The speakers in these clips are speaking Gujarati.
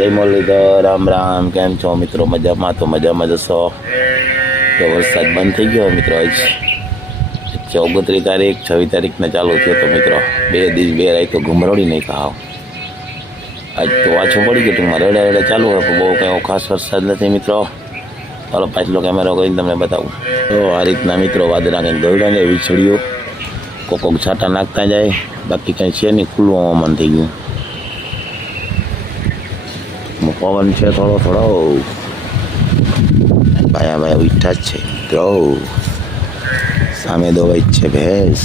जय मुरलीधर राम राम केम छो मित्रों मजा में तो मजा में जसो तो वरसाद बंद थी गयो मित्रों आज 29 तारीख 26 तारीख ने चालू थयो तो मित्रों 2 दिन 2 रात तो घुमरोड़ी नहीं खाओ आज तो वाचू पड़ी गयो टूंकमां रेडा रेडा चालू है बहु कई खास वरसाद नहीं मित्रों। चलो पाछलो कैमरा करीने तमने बताऊँ तो आ रीतना मित्रों वादळा कहीं गळ्या जाए वीछड़ियों कोक छाटा नाखता जाए बाकी कहीं है नहीं खुल्लू हवामान थी गयुं पवन है थोड़ो थोड़ो बाया बाया उठा है तो सामे दोवाई है भैंस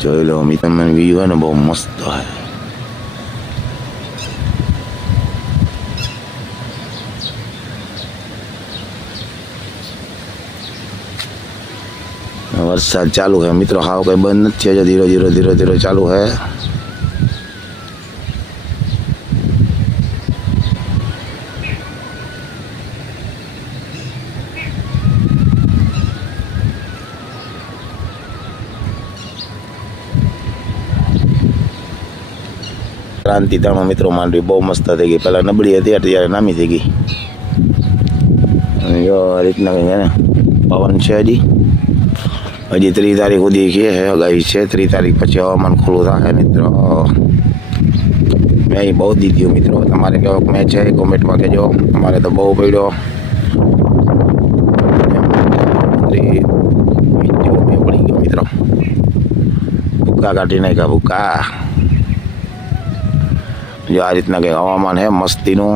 जो लो मित्र व्यू है ना बहुत मस्त है। वरसाद चालू है मित्रों हाव कहीं बंद नहीं है धीरे धीरे धीरे धीरे चालू है। क्रांति ताणो मित्रों मांडवी बहुत मस्त थी गई पहला नबड़ी थी अत्यारे नामी थी गई जो आ रीतना कहीं है पवन है हजी 3 तारीख सुधी है आगाही है 3 तारीख पछी हवामान खुल्लू थाय मित्रों। मैं बहुत दीधी मित्रों तमारे केवो मैच है कमेंट में कहजो अमारे तो बहु पड्यो में पड़ी गयो मित्रों भूका काटी नाख्या भूका जो आ रीतना के हवामान है मस्तीनु।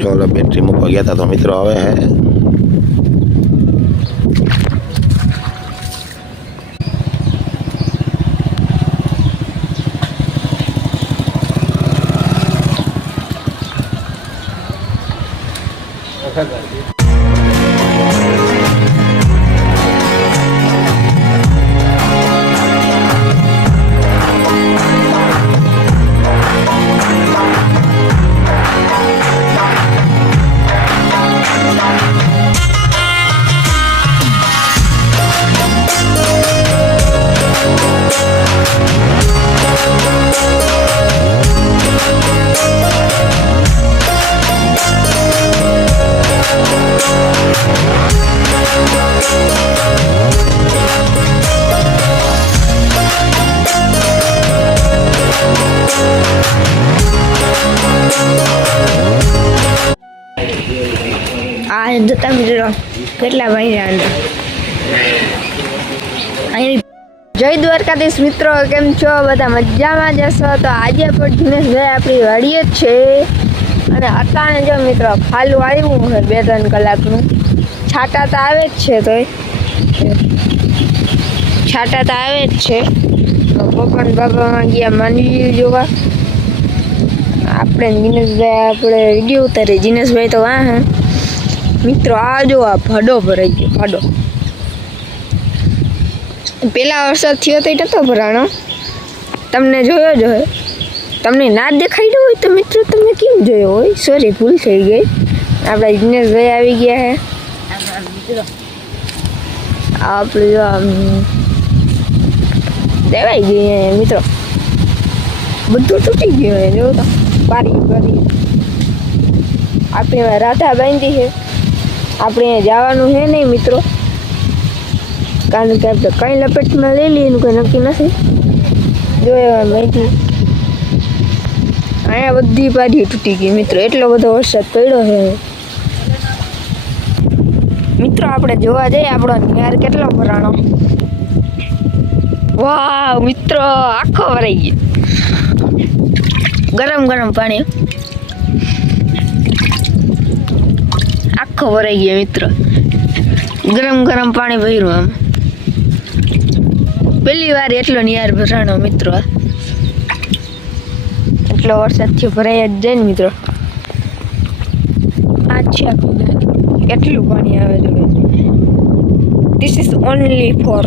चलो बैटरी मुकवा गया था तो मित्रों हवे है आज जता मित्रों કેટલા ભાઈ जय द्वारकाधीश मित्रों केम छो बधा मजामां जशो तो आज पण दिनेशभाई आपणी वाડીए छे अने अटाणे जो मित्रों खालू आव्युं है 2-3 कलाकनुं छाटा तो आवे ज छे तोय छाटा तो आवे ज छे पप्पन बाबामां गया मानवी जोवा आपणे दिनेशभाई आपणे विडियो उतारे दिनेशभाई तो वाह है मित्रों आ जो आ भाडो भराई गयो भाडो पेला वरसाद थयो तो नतो भराणो तमने जोयो जो है तमने ना देखाड्यो होय तो मित्रों तमने केम जोयो होय सॉरी भूल थई गई आपड़ा दिनेश भाई आवी गया है आप जो देवाई गई है मित्रों बधु तूटी गयो है जो तो बारी बारी आपणे राधा बांधी है આપણે જવાનું है नहीं मित्रों कारण के આપણે કઈ લપેટમાં લઈ લઈએ એનું કોઈ નક્કી નથી જો માહિતી અહીંયા બધી પાડી તૂટી ગઈ મિત્રો એટલો બધો વરસાદ પડ્યો છે મિત્રો આપણે જોવા જઈએ આપણો નિહાર કેટલો ભરાણો વાહ મિત્રો આખો ભરાઈ ગયો ગરમ ગરમ પાણી आखो भराई गया मित्र गरम गरम पानी भर्યું आम पहली बार एटलो निहार भराणो मित्रों एटलो वरसाद थयो भराई ज जाय ने मित्रों आ छे एटલું पानी आवे छे दिस इज ओनली फॉर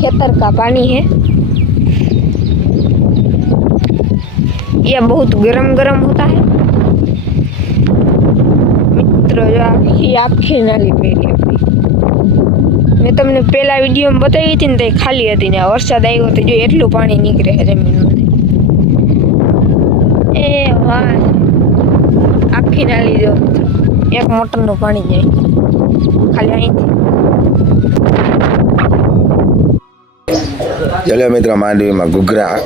खेतर का पानी है ये बहुत गरम गरम होता है મિત્રો જો આખી નાલી પહેરી આપણી. મેં તમને પહેલા વિડીયોમાં બતાવી હતી ને તે ખાલી હતી ને વરસાદ આવ્યો તો જો એટલું પાણી નીકળે છે જમીનમાંથી. એ વાહ આખી નાલી જો મિત્રો એક મોટરનું પાણી જાય ખાલી અહીંથી. ચલો મિત્રો માંડવીમાં ઘૂઘરા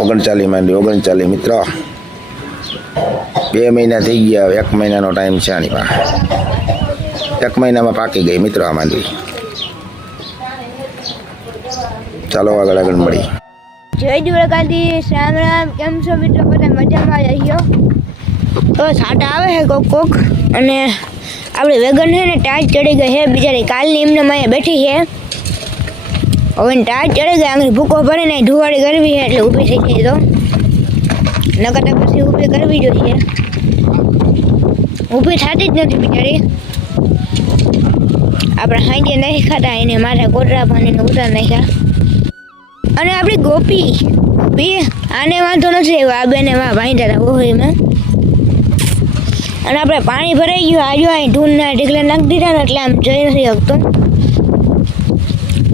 39 માંડવી 39 મિત્રો 2 મહિના થઈ ગયા. 1 મહિનાનો ટાઈમ છે આની પાસે. 1 મહિનામાં પાકી ગઈ મિત્રો આ માંડવી. ચાલો આગળ મળી. જય દ્વારકાધીશ. રામ રામ. કેમ છો મિત્રો? બધા મજામાં જઈયો. તો સાટા આવે છે કોક અને આપણે વેગન છે ને ટાચ ચડી ગઈ છે બિચારી. કાલની એમને માયા બેઠી છે. હવે ટાચ ચડી ગઈ આંગળી ભૂકો ભરીને ધુવાડી કરવી છે એટલે ઊભી થઈ જાય તો નકર પછી ઊભી કરવી જોઈએ. ઊભી થતી જ નથી બિચારી. આપણે હાંજે નહીં ખાતા એને માથે કોટરા પાણીને ઉતાર નાખ્યા. અને આપણી ગોપી આને વાંધો નથી આવ્યો. આ બેને માં ભાંધ્યા હતા ઓહરીમાં. અને આપણે પાણી ભરાઈ ગયું. આજો અહીં ધૂળના ઢીકલા નાખી દીધા ને એટલે આમ જઈ નથી શકતો.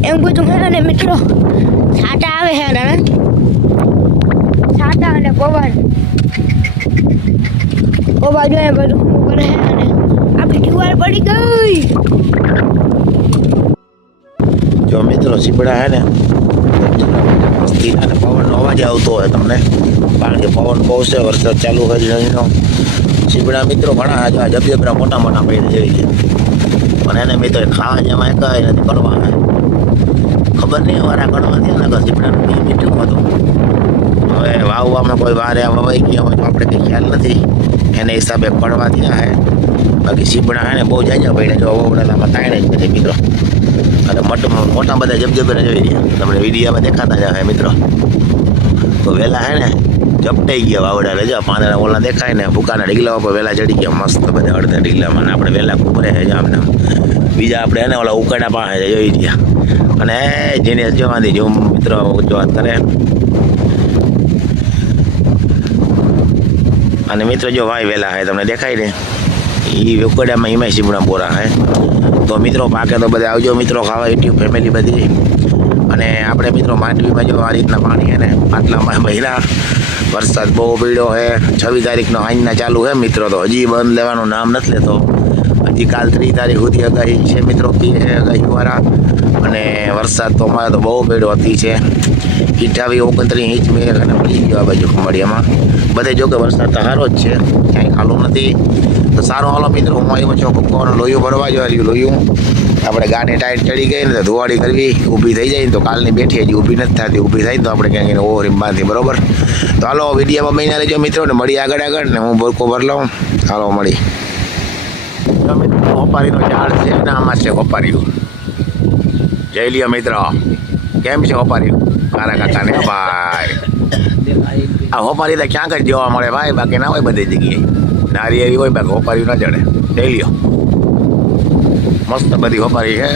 એમ બધું ને મિત્રો છાટા આવે છે અટાણે. છાટા અને પવન બાજુ એ બધું કરે છે અને આપણી દીવાલ પડી ગઈ. જો મિત્રો સીબડા હે ને મસ્તી અને પવનનો અવાજ આવતો હોય તમને, કારણ કે પવન બહુ છે, વરસાદ ચાલુ હોય નદીનો. સીબડા મિત્રો ઘણા જબજબરા મોટા મોટા પડી જેવી છે, પણ એને મિત્રો ખાવા જેમાં એકાય નથી કરવા ખબર નહીં અમારા કડવા થયા ને સીબડાનું બી મીઠું હતું. હવે વાવવામાં કોઈ વારે વવાઈ ગયા હોય તો આપણે કંઈ ખ્યાલ નથી, એને હિસાબે કડવા થયા હે. બાકી સીબડા હે ને બહુ જાજા પડ્યા. જો વવડાલામાં તાણે જ નથી મિત્રો, અને મોટા બધા જબજબરા જોઈ રહ્યા તમને વિડીયામાં દેખાતા જ હે મિત્રો. તો વહેલા હે ને ઝપટાઈ ગયા વાવડા રજા પાંદડા ઓલા દેખાય ને ભૂકાના ઢીગલા ઉપર વહેલા ચડી ગયા મસ્ત બધા અડધા ઢીગલામાં. આપણે વહેલા કુપરે છે આમને બીજા આપણે એને ઓલા ઉકાડા પાસે જોઈ રહ્યા. અને જેને જવાથી જો મિત્રો વાત કરે. અને મિત્રો જો ભાઈ વહેલા હે તમને દેખાય ને એ ઉકાડામાં હિમાય સીમડા બોરા હે. તો મિત્રો પાકે તો બધા આવજો મિત્રો ખાવા યુટ્યુબ ફેમિલી બધી. અને આપણે મિત્રો માંડવીમાં જો આ રીતના પાણી હે ને આટલામાં મહિના વરસાદ બહુ પડ્યો હે. 26 તારીખનો આજના ચાલુ હે મિત્રો, તો હજી બંધ લેવાનું નામ નથી લેતો. હજી કાલ 3 તારીખ સુધી આગાહી છે મિત્રો, કે આગાહીવાળા. અને વરસાદ તો અમારે તો બહુ પડ્યો હતી છે. 28-29 ઇંચ મેં અને પડી ગયો આ બાજુ ખમડિયામાં બધે. જો કે વરસાદ તો સારો જ છે, ક્યાંય ખાલું નથી. તો સારું હાલો મિત્રો, હું આવ્યો છું કુક્કોનું લોહીઓ ભરવા જો લોહીયું. આપણે ગાડી ટાઈટ ચડી ગઈ ને તો ધોવાડી કરવી, ઊભી થઈ જાય ને તો કાલની બેઠી હજી ઊભી નથી થતી. ઊભી થાય તો આપણે ક્યાંક ઓવરીમ બાંધી બરોબર. તો હાલો વિડીયોમાં મહિના રહેજો મિત્રો ને મળી આગળ ને હું બોરકો ભર લઉં. હાલો મળી. મિત્રો હોપારીનો ઝાડ છે ને આમાં છે હોપારીયું. જઈ લ્યો મિત્રો, કેમ છે હોપારીયું મારા કાકાને ભાઈ. આ હોપારી તો ક્યાંક જ જોવા મળે ભાઈ, બાકી ના હોય બધી જગ્યાએ. નારી એવી હોય બાકી હોપારીયું ના જડે. જઈ લ્યો મસ્ત બધી હોપારી છે.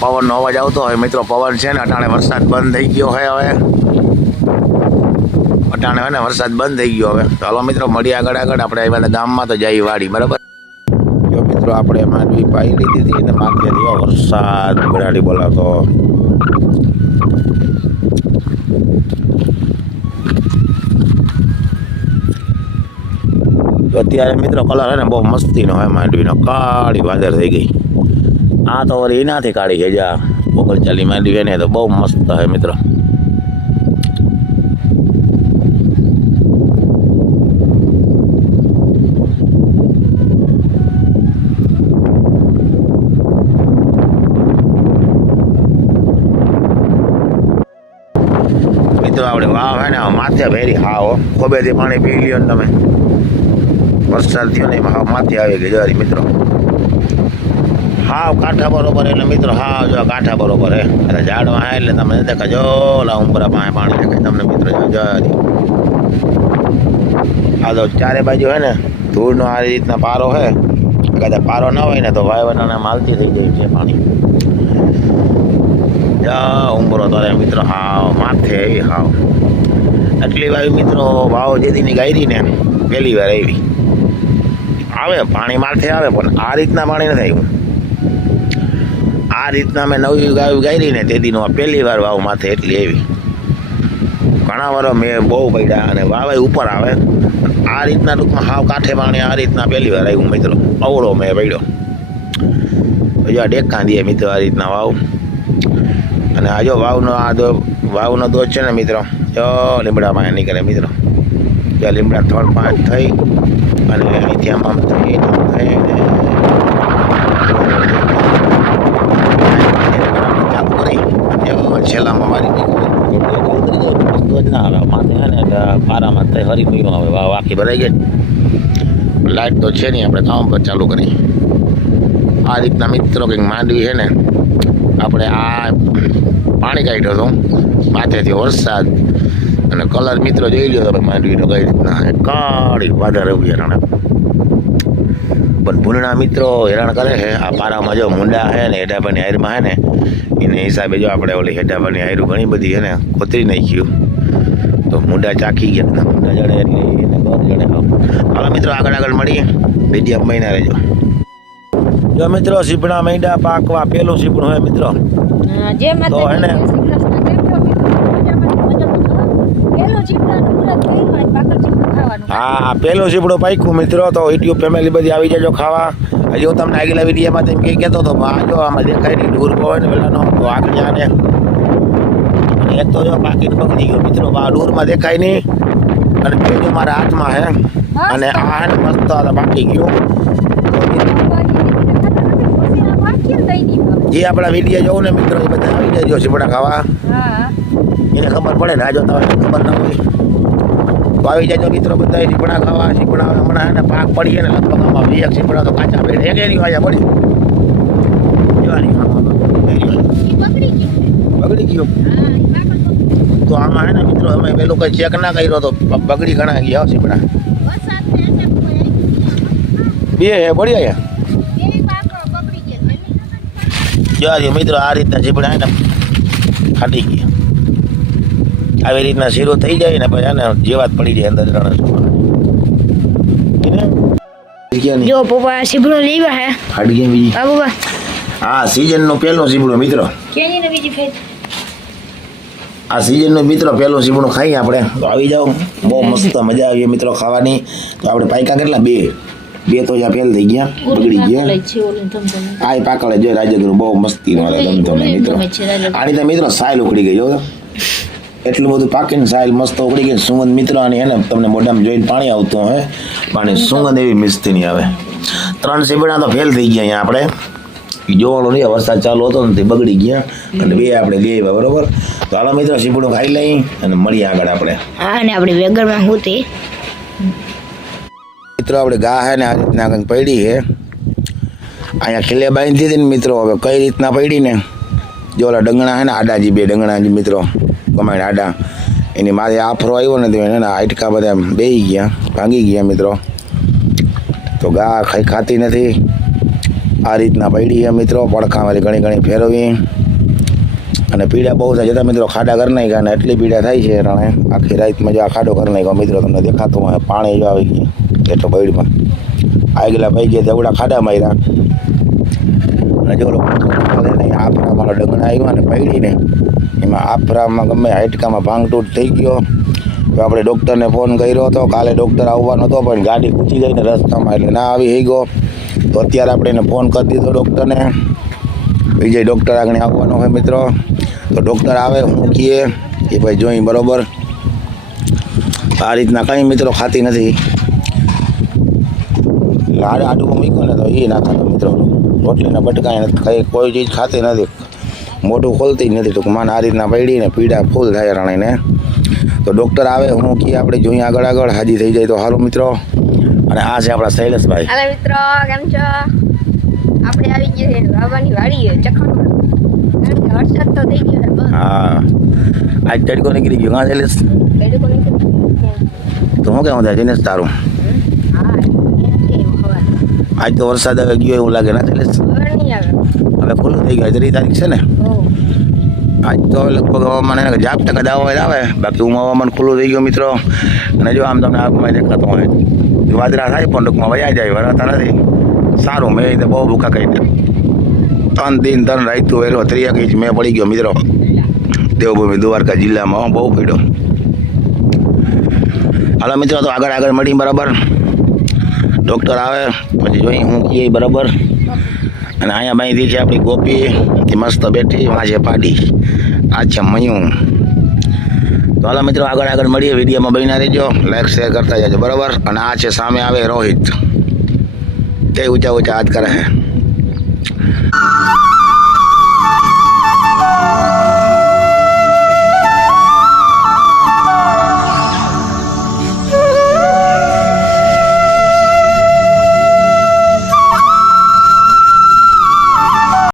પવનનો અવાજ આવતો હોય મિત્રો. પવન છે ને અટાણે વરસાદ બંધ થઈ ગયો હોય. હવે અટાણે હોય ને વરસાદ બંધ થઈ ગયો હવે. તો હાલો મિત્રો મળી આગળ આપણે આવ્યા ગામમાં તો જઈ વાડી બરાબર. જો મિત્રો આપણે માંડવી પાઈ લીધી હતી અને માથે થયો વરસાદ બરાડી બોલાતો. તો અત્યારે મિત્રો કલર હે ને બહુ મસ્તીનો હોય માંડવીનો. કાળી વાદર થઈ ગઈ. આ તો વળી એનાથી કાઢી ગઈ જા 39 માંડવી એને તો બહુ મસ્ત હોય મિત્રો. મિત્રો આપણે વાવ હે ને માથે ભેરી હાવ ખોબેથી પાણી પી લ્યો ને તમે. વરસાદ થયો ને એમાં હાવ માથે આવી ગઈ જવારી મિત્રો. હાવ કાંઠા બરોબર એટલે મિત્રો હાવ જો કાંઠા બરોબર હે. એટલે ઝાડમાં હે એટલે તમે દેખાજો ઓલા ઉંબરા પાસે પાણી દેખાય તમને મિત્રો. જવારી આ તો ચારે બાજુ હે ને ધૂળનો આ રીતના પારો હે. કદાચ પારો ના હોય ને તો વાયવરના માલતી થઈ જાય છે પાણી. ઉંબરો તો મિત્રો હાવ માથે એવી હાવ. આટલી વાવી મિત્રો વાવ જેદીની ગાયરી ને પહેલી વાર આવી આવે પાણી માથે આવે પણ આ રીતના પાણી નથી આવ્યું આ રીતના મેં નવી ગાયરી ને તેદીનો આ પહેલી વાર વાવ માથે એટલી આવી ઘણા વર્ષ મેં બહુ પડ્યા અને વાવે ઉપર આવે આ રીતના ટૂંકમાં હાવ કાંઠે પાણી આ રીતના પહેલી વાર આવ્યું મિત્રો અવળો મેં પડ્યો હજુ આ ડેકા દે મિત્રો આ રીતના વાવ અને આ જો વાવનો દોષ છે ને મિત્રો જો લીમડા પાસે નીકળે મિત્રો જો લીમડા 3-5 થઈ અને અહીંથી આમ થઈ ચાલુ કરી છેલ્લામાં મારી જ ના આવે માથે છે ને એટલે પારામાં થઈ હરી મહિનો આવે વાવ આખી ભરાઈ ગઈ લાઈટ તો છે નહીં આપણે કામ પર ચાલુ કરી આ રીતના મિત્રો કંઈક માંડવી છે ને આપણે આ પાણી કાઢ્યો હતો માથેથી વરસાદ અને કલર મિત્રો જોઈ લ્યો તમે માંડવીનો કઈ રીતના કાળી વધારે ઉભી હેરાણ પણ ભૂલના મિત્રો હેરાન કરે છે આ પારામાં જો મુંડા છે ને હેઠાભાની હાયરમાં છે ને એને હિસાબે જો આપણે ઓલી હેઠાભાની હાયરું ઘણી બધી છે ને કોતરી નાખ્યું તો મુંડા ચાખી ગયા મુંડા જડે એટલે એને ગોર જડે હાલો મિત્રો આગળ મળીએ બીજી મહિના રહેજો જો મિત્રો સીપડા મૈડા પાકવા પેલું સીપડું હોય મિત્રો તો એને હા પેલું સીપડું પાક્યું મિત્રો તો યુટ્યુબ ફેમિલી બધી આવી જજો ખાવા હજી હું તમને આગલા વિડીયોમાં તેમ કંઈ કહેતો હતો આ જો આમાં દેખાય નહીં દૂર હોય ને પેલાનો તો આગળ આને એક તો જો પાકીટ પકડી ગયો મિત્રો આ દૂરમાં દેખાય નહીં અને પેલો મારા હાથમાં હે અને આ મસ્ત પાકી ગયું જે આપણા વિડીયો જોવું ને મિત્રો એ બધા આવી જાય સીપડા ખાવા એને ખબર પડે ને આ જો તમને ખબર ના હોય તો આવી જાય મિત્રો બધા સીપડા ખાવા સીપડા હમણાં એને પાક પડીએ ને લગભગ આમાં 2 સીપડા તો કાચા પેટ એક એની વાયા પડી બગડી ગયો તો આમાં હે ને મિત્રો અમે પેલું કઈ ચેક ના કર્યો તો બગડી ઘણા ગયા સીપડા બે હે પડી ગયા જો મિત્રો આ રીતના સીપડા ને ફાટી ગયા આવી રીતના શીરો થઈ જાય ને પછી આને જેવાત પડી જાય અંદર જો પપ્પા સીબડો લેવા હે ફાટી ગયા બીજી હા પપ્પા આ સીઝન નો પહેલો સીબડો મિત્રો કેની ને બીજી ફેર આ સીઝન નું મિત્રો પહેલો સીબડો ખાઈએ આપણે તો આવી જાઓ બહુ મસ્ત મજા આવી મિત્રો ખાવાની તો આપણે પાયકા કેટલા બે તો જ્યાં ફેલ થઈ ગયા બગડી ગયા આ પાકળે જો રાજગુરુ બહુ મસ્તી નો ગમતો ને મિત્રો આની તો મિત્રો સાયલ ઉકળી ગઈ જો એટલું બધું પાકીને સાયલ મસ્ત ઉકળી ગઈ સુગંધ મિત્રો આની હે ને તમને મોઢામાં જોઈને પાણી આવતું હે પાણી સુગંધ એવી મિસ્તી નહીં આવે 3 સીબડા તો ફેલ થઈ ગયા અહીંયા આપણે જોવાનું નહીં વરસાદ ચાલુ હતો ને તે બગડી ગયા અને બે આપણે લઈ આવ્યા બરોબર તો હાલો મિત્રો સીબડું ખાઈ લઈ અને મળીએ આગળ આપણે હા ને આપણી વેગરમાં હોતી મિત્રો આપણે ગા હે ને આ રીતના કંઈક પડી છે અહીંયા ખીલે બાંધી દીધી ને મિત્રો હવે કઈ રીતના પડી ને જો ઓલા ડંગણા હે ને આડાજી બે ડંગણા મિત્રો કમાઈને આડા એની માથે આફરો આવ્યો ને તો એના હાઈટકા બધા બેહી ગયા ભાંગી ગયા મિત્રો તો ગા ખાતી નથી આ રીતના પડી છે મિત્રો પડખામાંથી ઘણી ફેરવી અને પીડા બહુ થાય જતા મિત્રો ખાડા કરી નાખ્યા અને એટલી પીડા થાય છે રાણે આખી રાતમાં જો આ ખાડો કરી નાખ્યો મિત્રો તમને દેખાતું હોય પાણી જો આવી ગયું એટલો બૈડમાં આગલા ભાઈ ગયા તેવડા ખાડા માર્યા અને જો આફરામાં ડગણા આવ્યા ને પડીને એમાં આફરામાં ગમે હાઈટકામાં ભાંગતૂટ થઈ ગયો તો આપણે ડૉક્ટરને ફોન કર્યો હતો કાલે ડૉક્ટર આવવાનો હતો પણ ગાડી ખૂચી ગઈ ને રસ્તામાં એટલે ના આવી ગયો તો અત્યારે આપણે એને ફોન કરી દીધો ડૉક્ટરને વિજય ડૉક્ટર આગળ આવવાનો હોય મિત્રો તો ડૉક્ટર આવે હું કહીએ એ ભાઈ જોઈ બરાબર આ રીતના કંઈ મિત્રો ખાતી નથી લાડ આડું મૂક્યો ને તો એ ના ખાતો મિત્રો રોટલીના બટકાય નથી કોઈ ચીજ ખાતી નથી મોઢું ખોલતી જ નથી ટૂંકમાં આ રીતના પડીને પીડા ફૂલ થાય રાણીને તો ડૉક્ટર આવે હું કહીએ આપણે જોઈએ આગળ હાજી થઈ જાય તો હાલો મિત્રો અને આ છે આપણા શૈલેષભાઈ હાલો મિત્રો કેમ છો આપણે આવી ગયા છે બાબાની વાડી ચખણમાં વરસાદ તો થઈ ગયો ને હા આજ તડકો નીકળી ગયો હા શૈલેષ તડકો નીકળી તો શું કેવું થાય દિનેશ તારું હા આજ તો વરસાદ હવે ગયો એવું લાગે ના શૈલેષ ખબર નહીં આવે હવે ખુલ્લું થઈ ગયું 3 તારીખ છે ને આજ તો લગભગ હવામાન એને જાપ ટકા દાવા આવે, બાકી હું હવામાન ખુલ્લું થઈ ગયું મિત્રો. અને જો આમ તમને આંખમાં દેખાતો હોય વાદળા થાય પણ ટૂંકમાં વયા જાય, વરાતા નથી. સારું મેં તો બહુ ભૂખા કહી દે 3 દિન 3 રાતું વેરો 3 ઇંચ મેં પડી ગયો મિત્રો દેવભૂમિ દ્વારકા જિલ્લામાં બહુ પીડ્યો. હાલો મિત્રો તો આગળ મળી બરાબર, ડૉક્ટર આવે પછી જોઈ હું કહીએ બરાબર. અને અહીંયા બાંધી છે આપણી ગોપી, એ મસ્ત બેઠી, વાં છે પાડી, આ છે મયું. તો હાલો મિત્રો આગળ મળીએ, વિડીયોમાં બન્યા રહેજો, લાઈક શેર કરતા જજો બરાબર. અને આ છે સામે આવે રોહિત, તે ઊંચા હાથ કરે છે.